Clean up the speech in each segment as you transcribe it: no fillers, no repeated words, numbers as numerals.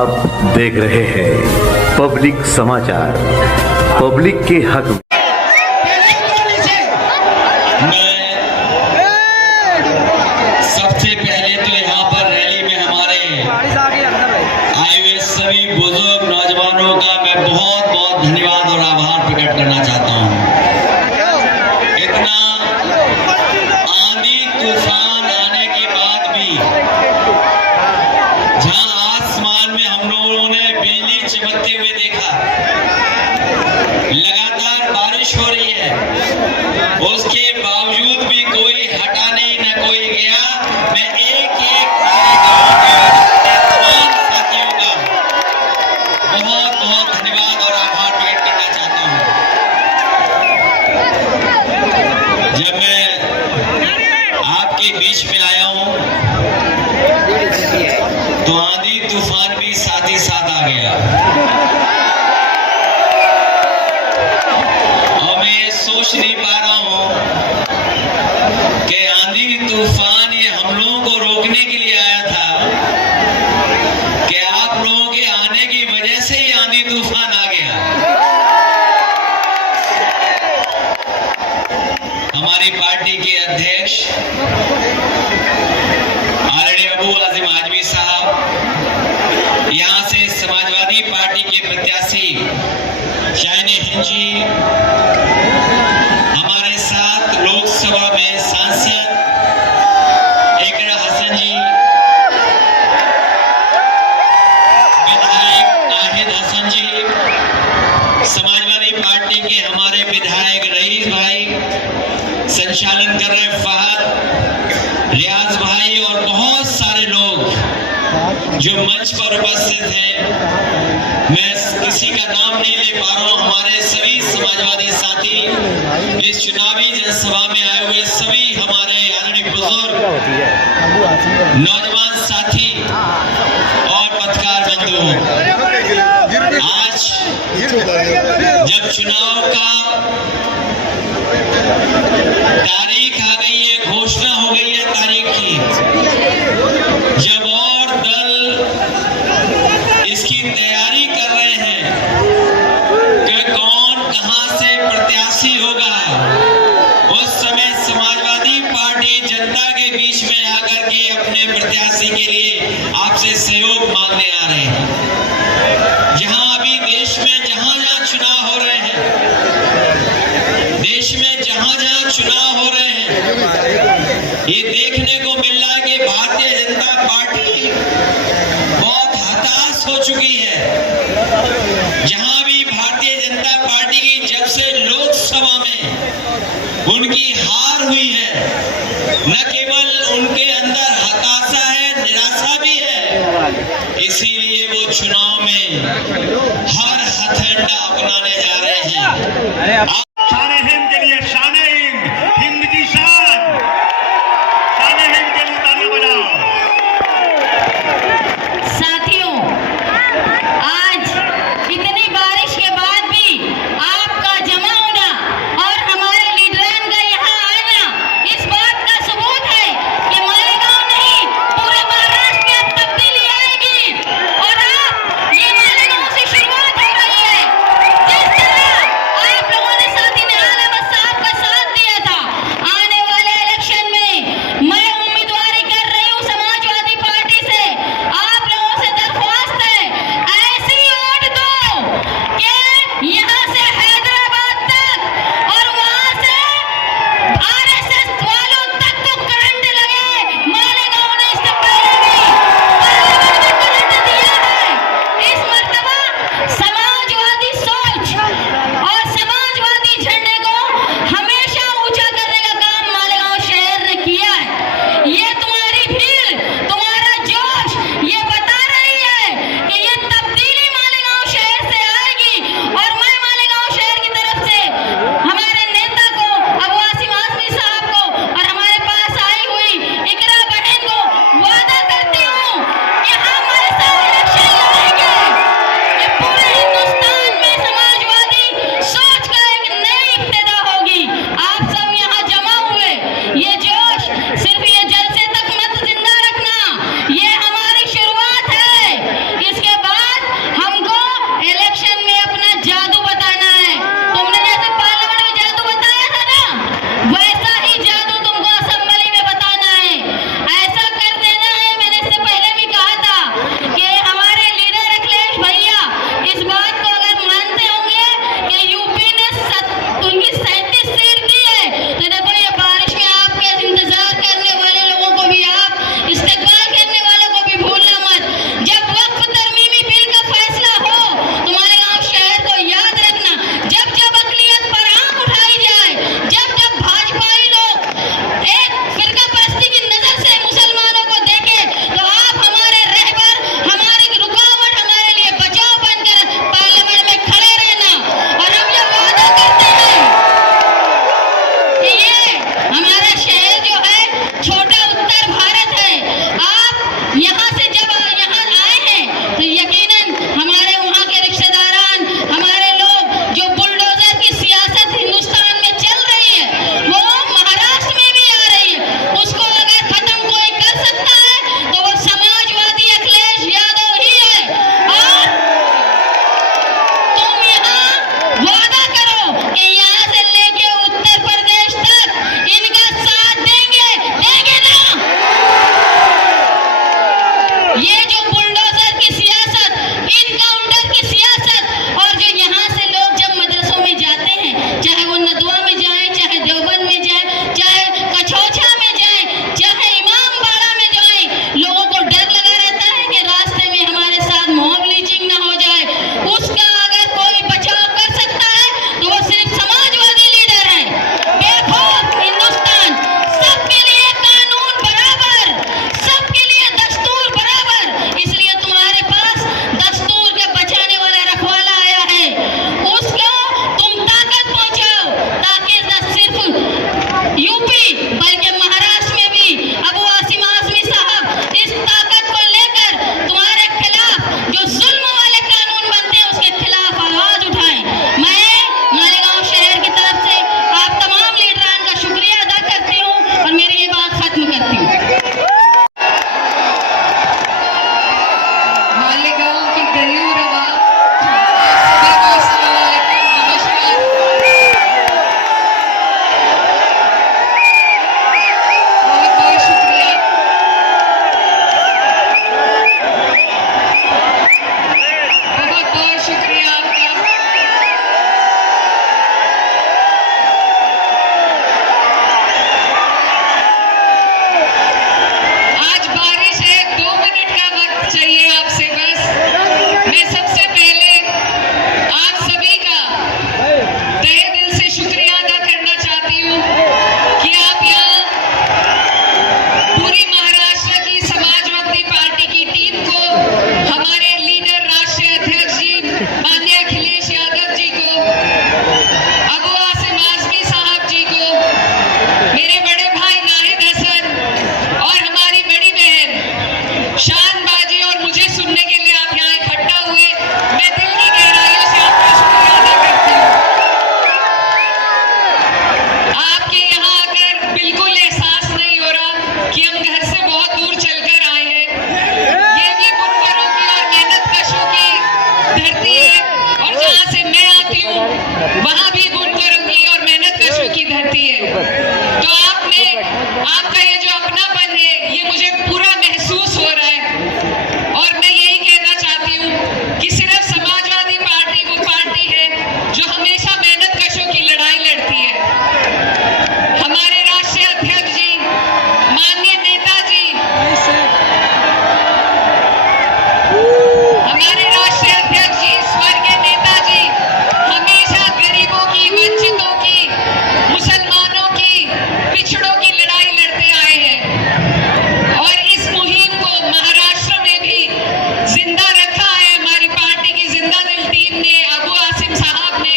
आप देख रहे हैं पब्लिक समाचार, पब्लिक के हक में। सबसे पहले तो यहाँ पर रैली में हमारे आए हुए सभी बुजुर्ग नौजवानों का मैं बहुत बहुत धन्यवाद और आभार प्रकट करना चाहता हूँ। इतना आंधी तूफान आने के बाद भी जहाँ आसमान में हम लोगों ने बिजली चमकते हुए देखा, लगातार बारिश हो रही है, उसके बावजूद भी कोई हटा नहीं, न कोई गया। मैं एक तमाम साथियों का बहुत बहुत धन्यवाद और आभार प्रकट करना चाहता हूं। जब मैं आपके बीच में आया हूं तो आंधी तूफान भी साथ ही साथ आ गया और मैं ये सोच नहीं पा रहा हूं कि आंधी तूफान ये हम लोगों को रोकने के लिए आया था कि आप लोगों के आने की वजह से ही आंधी तूफान आ गया। हमारी पार्टी के अध्यक्ष आदरणीय अबू आजिम आजमी साहब, यहां से समाजवादी पार्टी के प्रत्याशी शाहीन हिंद जी, हमारे साथ लोकसभा में सांसद एकरा हसन जी, विधायक नाहिद हसन जी, समाजवादी पार्टी के हमारे विधायक रईस भाई, संचालन कर रहे फहद, रियाज भाई और बहुत सारे लोग जो मंच पर उपस्थित हैं। मैं किसी का नाम नहीं ले पा रहा हूं। हमारे सभी समाजवादी साथी, इस चुनावी जनसभा में आए हुए सभी हमारे आदरणीय बुजुर्ग नौजवान साथी और पत्रकार बंधु, आज जब चुनाव का तारीख आ गई है, घोषणा हो गई है तारीख की, जब और दल इसकी तैयारी कर रहे हैं कि कौन कहां से प्रत्याशी होगा, उस समय समाजवादी पार्टी जनता के बीच में आकर के अपने प्रत्याशी के लिए आपसे सहयोग मांगने आ रहे हैं। जहां अभी देश में जहां जहां चुनाव हो रहे हैं, देश में जहां जहां चुनाव हो रहे हैं, ये देखने को मिल रहा है कि भारतीय जनता पार्टी बहुत हताश हो चुकी है। जहां भी भारतीय जनता पार्टी की जब से लोकसभा में उनकी हार हुई है, न केवल उनके अंदर हताशा है, निराशा भी है। इसीलिए वो चुनाव में हर हथकंडा अपनाने जा रहे हैं। शान हिंद के लिए, शान हिंद, हिंद की शान, शान हिंद के लिए तालियां बजाओ। साथियों, आज इतनी बारिश के बाद भी आपका जमा होना और हमारे लीडरान का यहाँ आना इस बात का सबूत है कि मालेगांव नहीं, पूरे महाराष्ट्र में अब तब्दीली आएगी और आप ये मालेगांव से शुरुआत हो रही है। जिस तरह आप लोगों ने ये जो बुलडोजर की सियासत, इनकाउंटर की सियासत, और जो यहाँ से लोग जब मदरसों में जाते हैं, चाहे वो नदवा में जाए, चाहे देवबंद में जाए, चाहे कछौछा में जाए, चाहे इमामबाड़ा में जाए, लोगों को डर लगा रहता है कि रास्ते में हमारे साथ मॉब लिंचिंग ना हो जाए। उसका अगर कोई बचाव कर सकता है तो वो सिर्फ समाजवादी लीडर है। बेखौफ हिंदुस्तान, सबके लिए कानून बराबर, सबके लिए दस्तूर बराबर। इसलिए तुम्हारे पास दस्तूर के बचाने वाला रखवाला आया है, उसको तुम ताकत पहुंचाओ, ताकि न सिर्फ यूपी बल्कि महाराष्ट्र में भी अबू आसिम आजमी साहब इस ताकत को लेकर तुम्हारे खिलाफ जो जुल्म वाले कानून बनते हैं उसके खिलाफ आवाज उठाएं। मैं मालेगांव शहर की तरफ से आप तमाम लीडरान का शुक्रिया अदा करती हूँ और मेरी ये बात खत्म करती हूँ। मालेगांव की गरीब रवा सभी को अस्सलाम वालेकुम, नमस्कार। बहुत बहुत शुक्रिया। बहुत बहुत शुक्रिया आपका। आज बारिश है, 2 मिनट का वक्त चाहिए आपसे बस। मैं सबसे पहले आप सभी का तहे दिल से शुक्रिया अदा करना चाहती हूँ कि आप यहाँ पूरी महाराष्ट्र की समाजवादी पार्टी की टीम को, हमारे लीडर राष्ट्रीय अध्यक्ष जी माननीय अखिलेश यादव जी को, अबू आसिम आजमी साहब जी को, मेरे बड़े भाई नाहिद हसन और हमारी बड़ी बहन शान बाजी और मुझे सुनने के लिए आप यहाँ इकट्ठा हुए, मैं दिल की गहराइयों से आपका शुक्रिया अदा करती हूँ। आपके यहाँ आकर बिल्कुल एहसास नहीं हो रहा कि हम घर से बहुत दूर चलकर आए हैं। ये भी बुनकरों की और मेहनत कशों की धरती है, और जहाँ से मैं आती हूँ वहाँ भी बुनकरों की और मेहनत कशों की धरती है। तो आपका ये जो अपनापन है ये मुझे पूरा महसूस हो रहा है, और मैं यही कहना चाहती हूँ कि सिर्फ समाजवादी पार्टी वो पार्टी है जो हमेशा मेहनत कशों की लड़ाई लड़ती है। हमारे राष्ट्रीय अध्यक्ष जी माननीय नेताजी, हमारे राष्ट्रीय अध्यक्ष जी स्वर्गीय नेताजी हमेशा गरीबों की, वंचितों की, मुसलमानों की, पिछड़ों की लड़ाई लड़ते आए हैं, और इस मुहिम को महाराष्ट्र में भी जिंदा रखा है हमारी पार्टी की जिंदा दिल टीम ने, अबू आसिम साहब ने।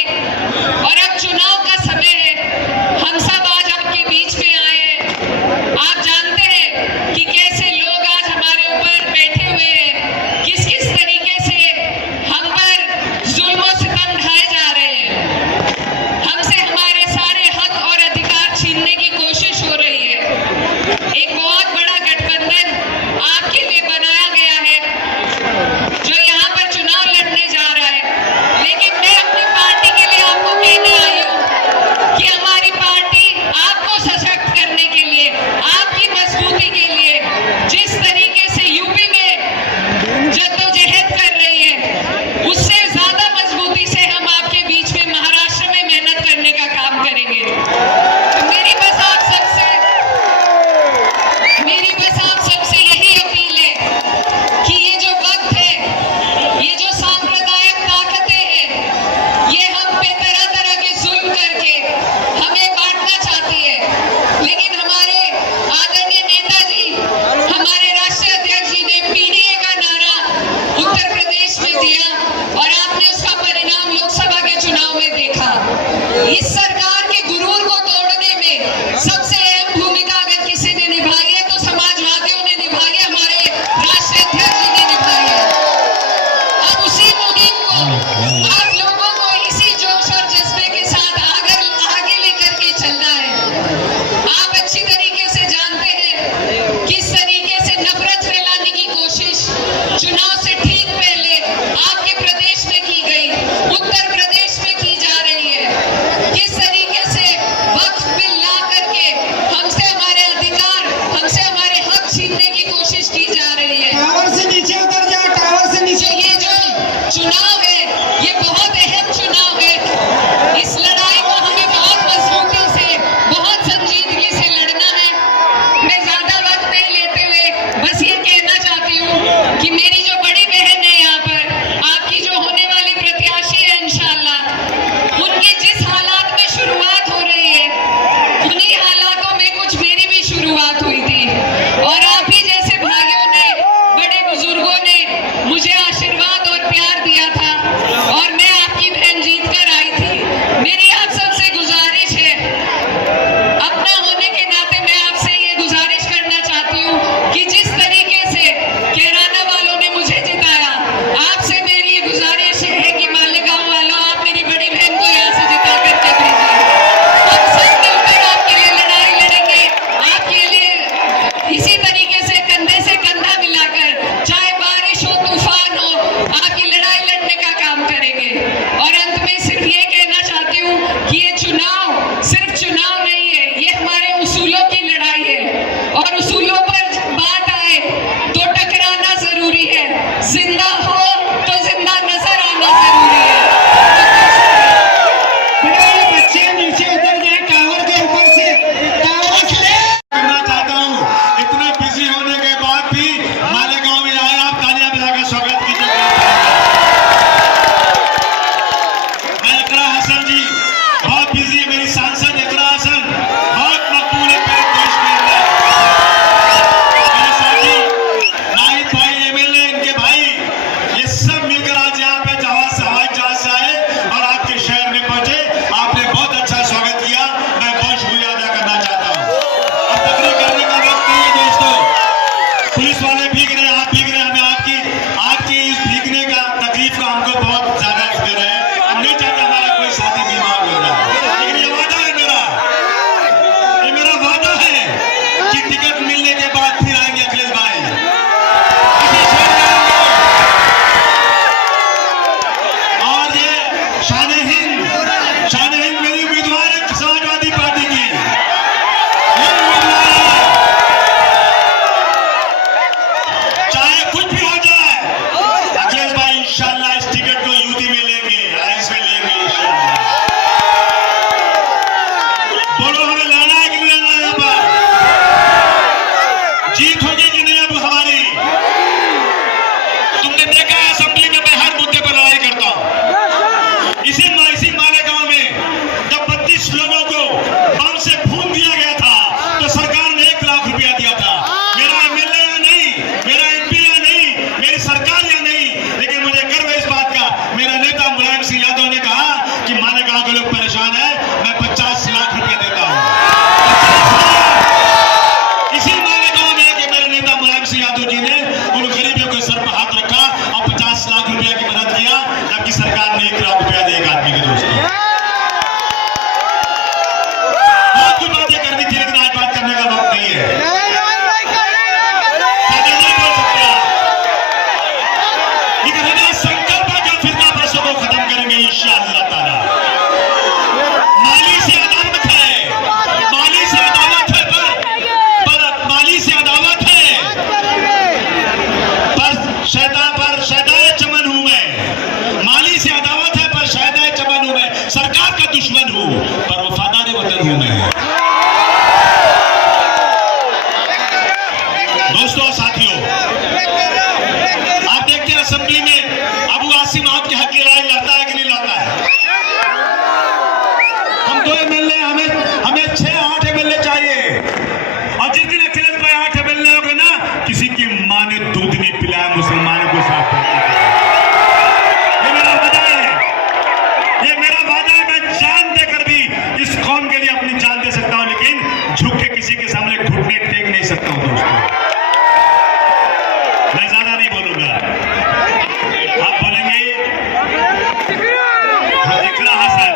और अब चुनाव का समय है, हम सब आज आपके बीच में आए हैं। आप जानते हैं कि कैसे लोग आज हमारे ऊपर बैठे हुए हैं, किस किस तरीके से हम पर जुल्म और सितम ढाए जा रहे हैं, हमसे हमारे सारे हक और अधिकार छीनने की कोशिश हो रही है। एक बहुत बड़ा गठबंधन आपके लिए बनाया गया है जो यहाँ पर चुनाव लड़ने जा रहा है, लेकिन मैं अपनी पार्टी के लिए आपको कहने आई हूँ कि हमारी पार्टी आपको सशक्त करने के लिए, आपकी मजबूती के लिए जिस तरीके से यूपी में जद्दोजहद आपने देखा है असेंबली में मैं हर मुद्दे पर लड़ाई करता हूं। इसी मालेगांव में जब 32 लोगों को बम से भून दिया गया था तो सरकार ने 1 लाख रुपया दिया था। मेरा एमएलए या नहीं, मेरा एमपी या नहीं, मेरी सरकार या नहीं, लेकिन मुझे गर्व है इस बात का, मेरा नेता मुलायम सिंह यादव ने कहा कि मालेगांव के लोग परेशान है, मैं 50 लाख रुपया देता हूं। 50 लाख इसी मालेगांव में कि मेरे नेता मुलायम सिंह यादव जी ने उन गरीबों के सर पर हाथ रखा और 50 लाख रुपया की मदद किया, जबकि सरकार ने 1 लाख रुपया दिया एक आदमी के। दोस्तों बहुत कुछ बातें करनी थी, लेकिन आज बात करने का वक्त नहीं है। ज्यादा नहीं बोल सकते आप। लेकिन हमारा संकल्प है कि फिरका पैसों को खत्म करेंगे इंशाअल्लाह ताला। माली से अदावत है, माली से अदावत है, पर माली से अदावत है, पर शैदाए चमन हूं मैं। माली से अदावत है पर शैदाए चमन हूं मैं। सरकार का दुश्मन हूं पर वफादार वतन हूं मैं। दोस्तों और साथियों, आप देखते हैं असेंबली में अबू आसिम आपके हक की लड़ाई लड़ता है कि नहीं लड़ता है? हम 2 एमएलए, हमें 6-8 एमएलए चाहिए। और जिस दिन अखिलेश भाई 8 एमएलए हो गए ना, किसी की मां ने दूध नहीं पिलाया मुसलमानों को साफ करने के लिए। ये मेरा वादा है, ये मेरा वादा है। मैं जान देकर भी इस कौम के लिए अपनी जान दे सकता हूं, लेकिन झुक के किसी के सामने घुटने टेक नहीं सकता हूं। दोस्तों मैं ज्यादा नहीं बोलूंगा, आप बोलेंगे इकरा हसन।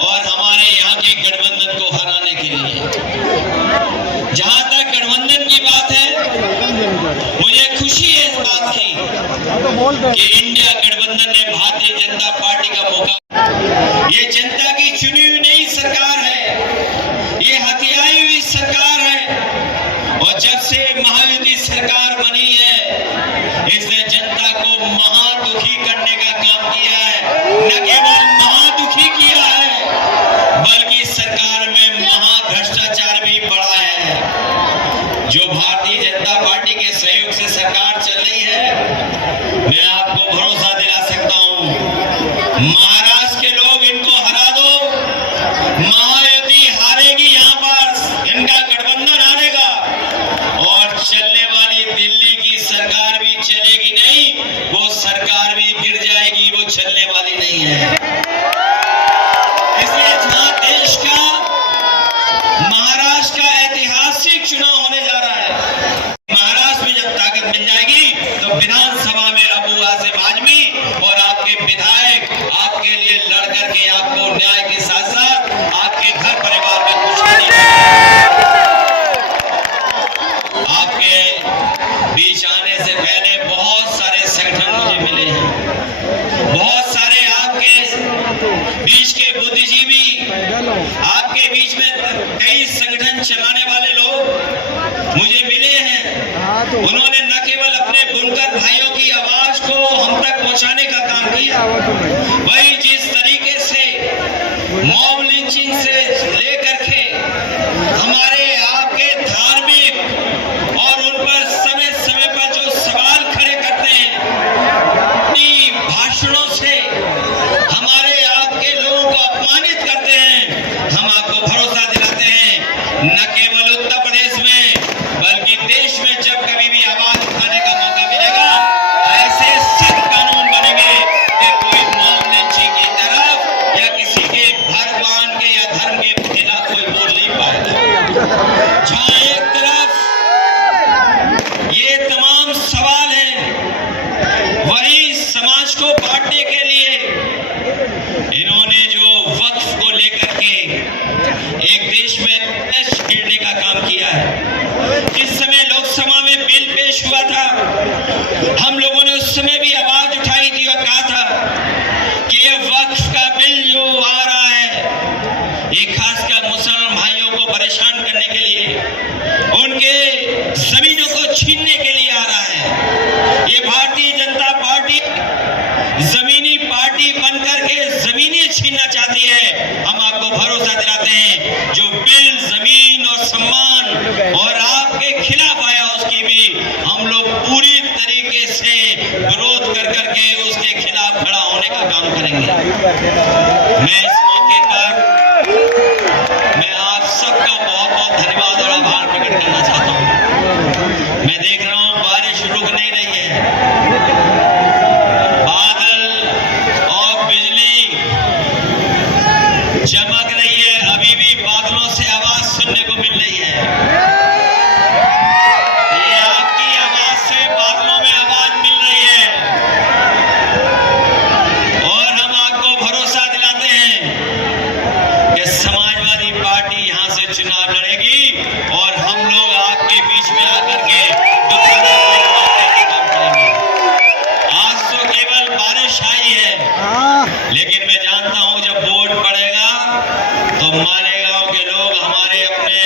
और हमारे यहाँ के गठबंधन को हराने के लिए। जहां तक गठबंधन की बात है, मुझे खुशी है इस बात की कि इंडिया गठबंधन ने भारतीय जनता पार्टी का मौका, ये जनता की चुनी हुई नई सरकार है, ये हथियाई हुई सरकार है। और जब से महायुति सरकार बनी है, इसने जनता को महादुखी करने का काम किया है। न केवल महादुखी किया है, बल्कि सरकार में महाभ्रष्टाचार भी बढ़ा है। जो भारतीय जनता पार्टी के सहयोग से सरकार चल रही है, मैं आपको भरोसा दिला सकता हूं, महाराष्ट्र के लोग इनको हरा दो, महायुति हारेगी, यहां पर इनका गठबंधन हारेगा, और चलने वाली दिल्ली की सरकार भी चलेगी नहीं, वो सरकार भी गिर जाएगी, वो चलने वाली नहीं है। इसलिए जहां देश का, महाराष्ट्र का ऐतिहासिक चुनाव होने जा रहा है, महाराष्ट्र में जब ताकत मिल जाएगी तो विधानसभा में अबू आसिम आजमी और आपके विधायक आपके लिए लड़ करके आपको न्याय के साथ साथ आपके घर परिवार में खुशहाली, आपके बीच आने से पहले बहुत सारे संगठन मुझे मिले हैं, बहुत सारे आपके बीच के बुद्धिजीवी, आपके बीच में कई संगठन चलाने वाले लोग मुझे मिले हैं। उन्होंने न केवल अपने बुनकर भाइयों की आवाज को हम तक पहुंचाने का काम किया, वही जिस तरीके से मॉब लिंचिंग से लेकर के हमारे आपके धार्मिक और उन पर समय समय पर जो सवाल खड़े करते हैं, अपनी भाषणों से हमारे आपके लोगों को अपमानित करते हैं, हम आपको भरोसा दिलाते हैं, न केवल उत्तर प्रदेश में बल्कि देश में जब कभी भी आवाज उठाने का मौका मिलेगा, ऐसे सख्त कानून बनेंगे कि कोई मॉब लिंचिंग की तरफ या किसी के भगवान के या धर्म के खिलाफ कोई बोल नहीं पाएगा। जहां एक तरफ ये तमाम सवाल हैं, वही समाज को बांटने के लिए इन्होंने जो वक्फ को लेकर के एक देश में छेड़ने का काम किया है। जिस समय लोकसभा में बिल पेश हुआ था, हम लोगों ने उस समय भी आवाज उठाई थी और कहा था कि ये वक्फ का बिल जो आ रहा है, ये खासकर मुसलमान भाइयों को परेशान करने के लिए, उनके जमीनों को छीनने के लिए आ रहा है। ये भारतीय जनता पार्टी जमीनी पार्टी बनकर के जमीनें छीनना चाहती है। हम आपको भरोसा दिलाते हैं, जो बिल जमीन और सम्मान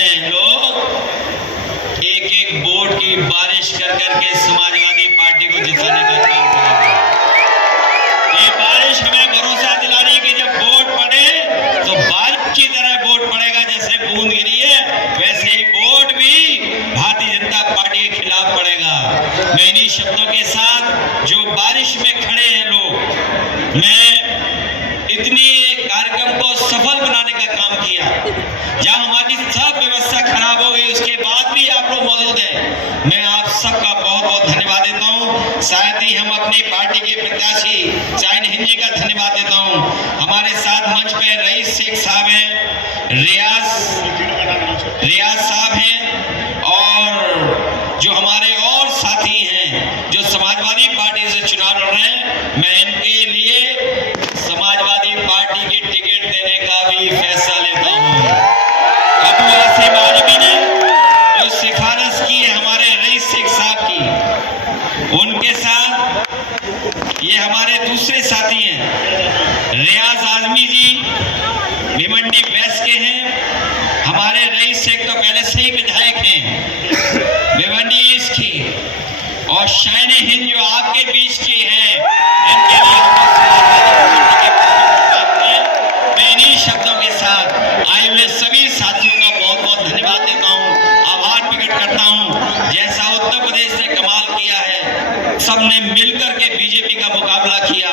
हैं लोग एक एक वोट की बारिश कर करके समाजवादी पार्टी को जिताने का काम करेंगे। ये बारिश हमें भरोसा दिला रही है कि जब वोट पड़े तो बारिश की तरह वोट पड़ेगा। जैसे बूंद गिरी है वैसे ही वोट भी भारतीय जनता पार्टी के खिलाफ पड़ेगा। मैं इन्हीं शब्दों के साथ जो बारिश में खड़े हैं लोग, मैं इतनी कार्यक्रम को सफल बनाने का काम किया जहां हमारी सब व्यवस्था खराब हो गई, उसके बाद भी आप लोग मौजूद हैं। मैं आप सबका बहुत बहुत धन्यवाद देता हूं। साथ ही हम अपनी पार्टी के प्रत्याशी शाहीन हिंद जी का धन्यवाद देता हूं। हमारे साथ मंच पे रईस शेख साहब हैं, रियाज साहब हैं और जो हमारे और साथी हैं जो समाजवादी पार्टी से चुनाव लड़ रहे हैं। मैं इनके लिए समाजवादी पार्टी की टिकट देने का भी फैसला लेता हूं। अबू आसिम आलमी ने जो सिफारिश की है हमारे रईस शेख साहब की, उनके साथ ये हमारे दूसरे साथी हैं रियाज आजमी जी भिवंडी वेस्ट के हैं। हमारे रईस शेख तो पहले से ही विधायक हैं भिवंडी ईस्ट की, और शाहीन हिंद जो आपके बीच की है, इनके लिए मैं इन्हीं शब्दों के साथ आए हुए सभी साथियों का बहुत बहुत धन्यवाद देता हूं, आभार प्रकट करता हूं। जैसा उत्तर प्रदेश ने कमाल किया है, सबने मिलकर के बीजेपी का मुकाबला किया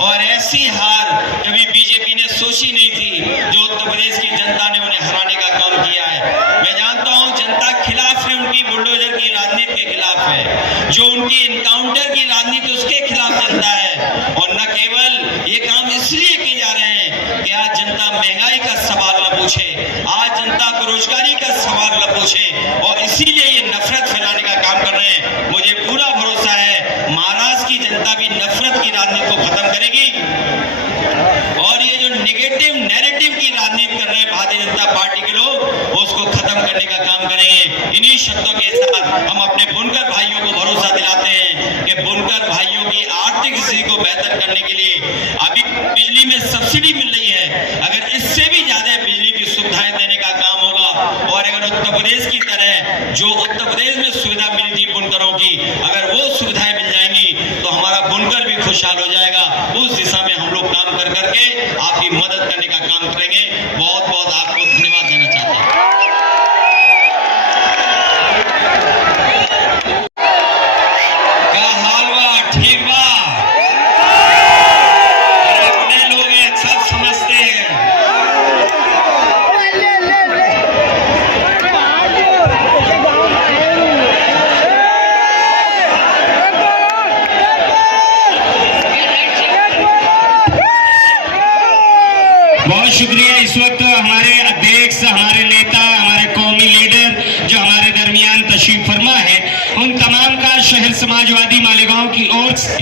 और ऐसी हार कभी बीजेपी ने सोची नहीं थी जो उत्तर प्रदेश की जनता ने उन्हें हराने का काम किया है। मैं जानता हूं जनता खिलाफ है, उनकी बुलडोजर की राजनीति के खिलाफ है, जो उनकी इनकाउंटर की राजनीति उसके खिलाफ जनता है। और न केवल ये काम इसलिए किए जा रहे हैं कि आज जनता महंगाई का सवाल न पूछे, आज जनता बेरोजगारी का सवाल न पूछे, और इसीलिए ये नफरत फैलाने का काम कर रहे हैं। मुझे पूरा भरोसा है महाराष्ट्र की जनता भी नफरत की राजनीति को खत्म करेगी और ये जो नेगेटिव नैरेटिव की राजनीति कर रहे हैं भारतीय जनता पार्टी के लोग, उसको खत्म करने का काम करेंगे। इन्हीं शब्दों के साथ हम अपने बुनकर भाइयों को भरोसा दिलाते हैं कि बुनकर भाइयों की आर्थिक स्थिति को बेहतर करने के लिए अभी बिजली में सब्सिडी मिल रही है, अगर इससे भी ज्यादा बिजली की सुविधाएं देने का काम होगा और अगर उत्तर प्रदेश की तरह जो उत्तर प्रदेश में सुविधा मिली थी बुनकरों की, अगर वो सुविधाएं मिल जाएंगी तो हमारा बुनकर भी खुशहाल हो जाएगा। उस दिशा में हम लोग काम कर करके आपकी मदद करने का काम करेंगे। बहुत बहुत आपको धन्यवाद देना चाहते हैं। क्या हाल बा? ठीक बा? अपने लोग हैं, सब समझते हैं। बहुत शुक्रिया। इस वक्त हमारे अध्यक्ष, हमारे नेता, हमारे कौमी लीडर जो हमारे दरमियान तशरीफ फरमा है, उन तमाम का शहर समाजवादी मालेगांव की ओर से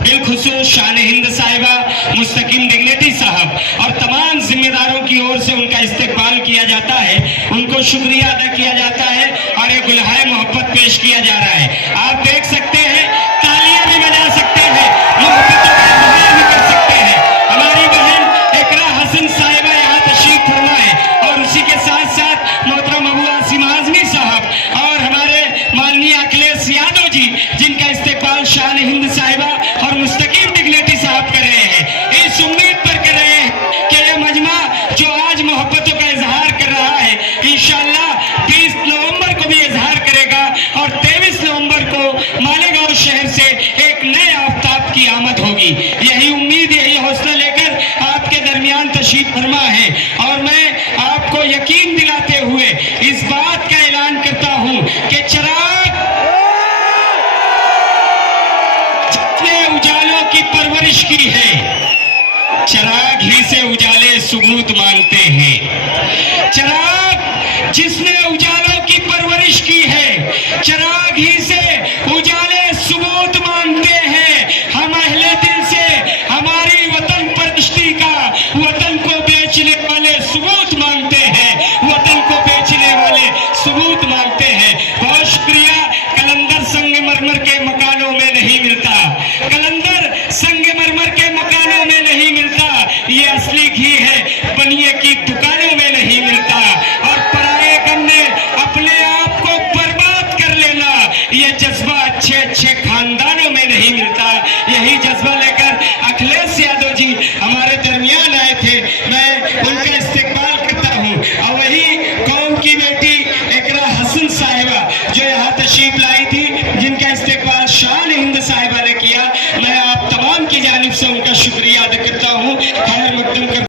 बिलखुसूस शाहीन हिंद साहिबा, मुस्तकीम डिग्नेटी साहब और तमाम जिम्मेदारों की ओर से उनका इस्तकबाल किया जाता है, उनको शुक्रिया अदा किया जाता है और एक गुलहाए मोहब्बत पेश किया जा रहा है। आप देख सकते हैं, तालियां भी बजा सकते हैं, मोहब्बतों का इजहार भी कर सकते हैं। हमारी बहन इकरा हसन साहिबा यहाँ तशरीफ फरमा है और उसी के साथ साथ मोहतरम अबू आसिम आजमी साहब और हमारे माननीय अखिलेश यादव जी, जिनका इस्तकबाल शाहीन हिंद साहिबा और मुस्तकीम डिग्नेटी साहब कर रहे हैं। इस उम्मीद पर कर रहे हैं कि यह मजमा जो आज मोहब्बतों का इजहार कर रहा है, इंशाअल्लाह 20 नवंबर को भी इजहार करेगा और 23 नवंबर को मालेगांव शहर से एक नए आफ्ताब की आमद होगी। यही उम्मीद, यही हौसला लेकर आपके दरमियान तशरीफ फरमा है और मैं आपको यकीन दिलाते हुए इस बात का ऐलान करता हूं कि चिराग जितने उजालों की परवरिश की है, चिराग ही से उजाले सुबूत मांगते हैं। चिराग जिसने उजालों की परवरिश की है, चिराग ही से उजाले सुबूत मांगते हैं। हम अहले दिल से हमारी वतन परस्ती का, वतन को बेचने वाले सुबूत मांगते हैं, वतन को बेचने वाले सुबूत मांगते हैं। बहुत शुक्रिया। कलंदर संगमरमर के मकानों में नहीं मिलता, कलंदर संगमरमर के मकानों में नहीं मिलता, ये असली घी है बनिए की दुकानों में नहीं मिलता। और पराए गन्ने नहीं मिलता है। यही जज्बा लेकर अखिलेश यादव जी हमारे दरमियान आए थे, मैं उनका इस्तेमाल करता हूँ। और वही कौम की बेटी एकरा हसन साहिबा जो यहाँ तशरीफ लाई थी,